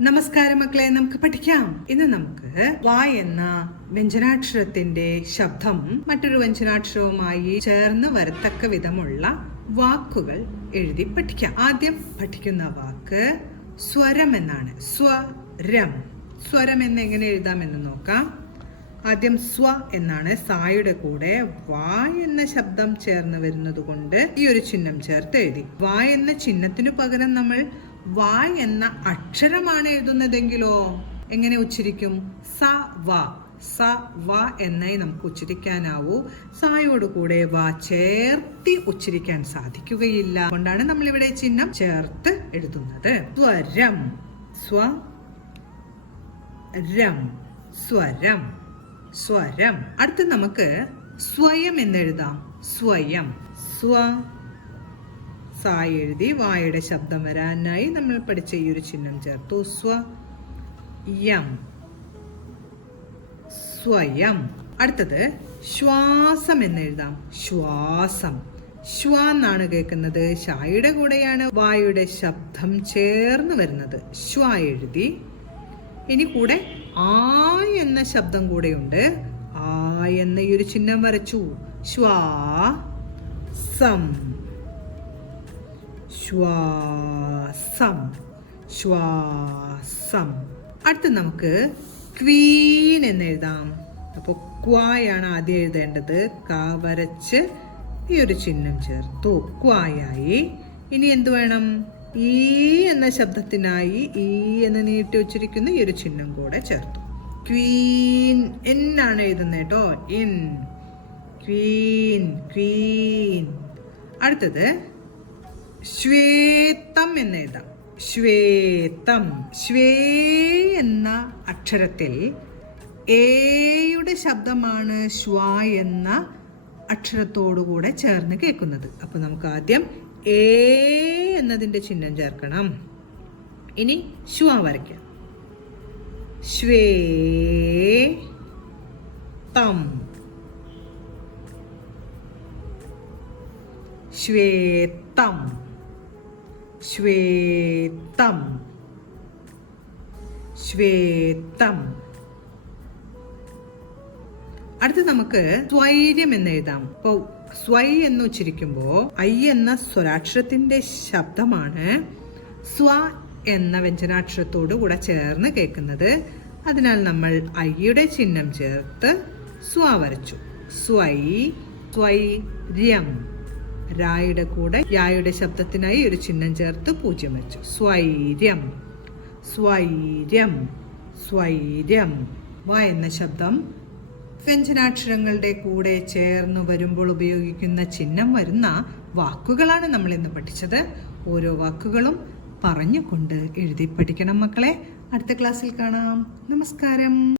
നമസ്കാരം മക്കളെ, നമുക്ക് പഠിക്കാം. ഇന്ന് നമുക്ക് വ എന്ന വ്യഞ്ജനാക്ഷരത്തിന്റെ ശബ്ദം മറ്റൊരു വ്യഞ്ജനാക്ഷരവുമായി ചേർന്ന് വരത്തക്ക വിധമുള്ള വാക്കുകൾ എഴുതി പഠിക്കാം. ആദ്യം പഠിക്കുന്ന വാക്ക് സ്വരം എന്നാണ്. സ്വരം. സ്വരം എന്ന് എങ്ങനെ എഴുതാമെന്ന് നോക്കാം. ആദ്യം സ്വ എന്നാണ്. സായുടെ കൂടെ വാ എന്ന ശബ്ദം ചേർന്ന് വരുന്നത് കൊണ്ട് ഈ ഒരു ചിഹ്നം ചേർത്ത് എഴുതി. വാ എന്ന ചിഹ്നത്തിനു പകരം നമ്മൾ വാ എന്ന അക്ഷരമാണ് എഴുതുന്നതെങ്കിലോ എങ്ങനെ ഉച്ചരിക്കും? സ വ. സ വ എന്നേ നമുക്ക് ഉച്ചരിക്കാനാവൂ. സായോട് കൂടെ വാ ചേർത്തി ഉച്ചരിക്കാൻ സാധിക്കുകയില്ല. അതുകൊണ്ടാണ് നമ്മൾ ഇവിടെ ചിഹ്നം ചേർത്ത് എഴുതുന്നത്. സ്വരം. സ്വരം. സ്വരം. സ്വരം. അടുത്ത് നമുക്ക് സ്വയം എന്നെഴുതാം. സ്വയം. സ്വ സായി എഴുതി വായുടെ ശബ്ദം വരാനായി നമ്മൾ പഠിച്ച ഈ ഒരു ചിഹ്നം ചേർത്തു. സ്വയം. സ്വയം. അടുത്തത് ശ്വാസം എന്നെഴുതാം. ശ്വാസം. ശ്വ എന്നാണ് കേൾക്കുന്നത്. ഷായുടെ കൂടെയാണ് വായുടെ ശബ്ദം ചേർന്ന് വരുന്നത്. ശ്വ എഴുതി. ഇനി കൂടെ ആ എന്ന ശബ്ദം കൂടെയുണ്ട്. ആ എന്ന ഈ ഒരു ചിഹ്നം വരച്ചു. ശ്വാസം. ശ്വാസം. ശ്വാസം. അടുത്ത് നമുക്ക് ക്വീൻ എന്നെഴുതാം. അപ്പോൾ ക്വായാണ് ആദ്യം എഴുതേണ്ടത്. ക വരച്ച് ഈ ഒരു ചിഹ്നം ചേർത്തു. ക്വായായി. ഇനി എന്ത് വേണം? ഈ എന്ന ശബ്ദത്തിനായി ഈ എന്ന് നീട്ടി ഉച്ചരിക്കുന്ന ഈ ഒരു ചിഹ്നം കൂടെ ചേർത്തു. ക്വീൻ. എന്നാണ് എഴുതുന്നത് കേട്ടോ. ഇൻ. ക്വീൻ. ക്വീൻ. അടുത്തത് ശ്വേതം എന്നെഴുതാം. ശ്വേതം. ശ്വേ എന്ന അക്ഷരത്തിൽ എയുടെ ശബ്ദമാണ് ശ്വ എന്ന അക്ഷരത്തോടുകൂടെ ചേർന്ന് കേൾക്കുന്നത്. അപ്പൊ നമുക്ക് ആദ്യം എ എന്നതിന്റെ ചിഹ്നം ചേർക്കണം. ഇനി ശ്വ വരയ്ക്കാം. ശ്വേതം. ശ്വേതം. ശ്വേതം. ശ്വേതം. അടുത്ത് നമുക്ക് സ്വൈര്യം എന്നെഴുതാം. ഇപ്പോ സ്വൈ എന്ന് ഉച്ചരിക്കുമ്പോൾ ഐ എന്ന സ്വരാക്ഷരത്തിന്റെ ശബ്ദമാണ് സ്വ എന്ന വ്യഞ്ജനാക്ഷരത്തോടു കൂടെ ചേർന്ന് കേൾക്കുന്നത്. അതിനാൽ നമ്മൾ ഐയുടെ ചിഹ്നം ചേർത്ത് സ്വ വരച്ചു. സ്വൈ. സ്വൈര്യം. രായുടെ കൂടെ യായുടെ ശബ്ദത്തിനായി ഒരു ചിഹ്നം ചേർത്ത് പൂജ്യം വെച്ചു. സ്വൈര്യം. സ്വൈര്യം. സ്വൈര്യം. വ എന്ന ശബ്ദം വ്യഞ്ജനാക്ഷരങ്ങളുടെ കൂടെ ചേർന്ന് വരുമ്പോൾ ഉപയോഗിക്കുന്ന ചിഹ്നം വരുന്ന വാക്കുകളാണ് നമ്മൾ ഇന്ന് പഠിച്ചത്. ഓരോ വാക്കുകളും പറഞ്ഞുകൊണ്ട് എഴുതി പഠിക്കണം മക്കളെ. അടുത്ത ക്ലാസ്സിൽ കാണാം. നമസ്കാരം.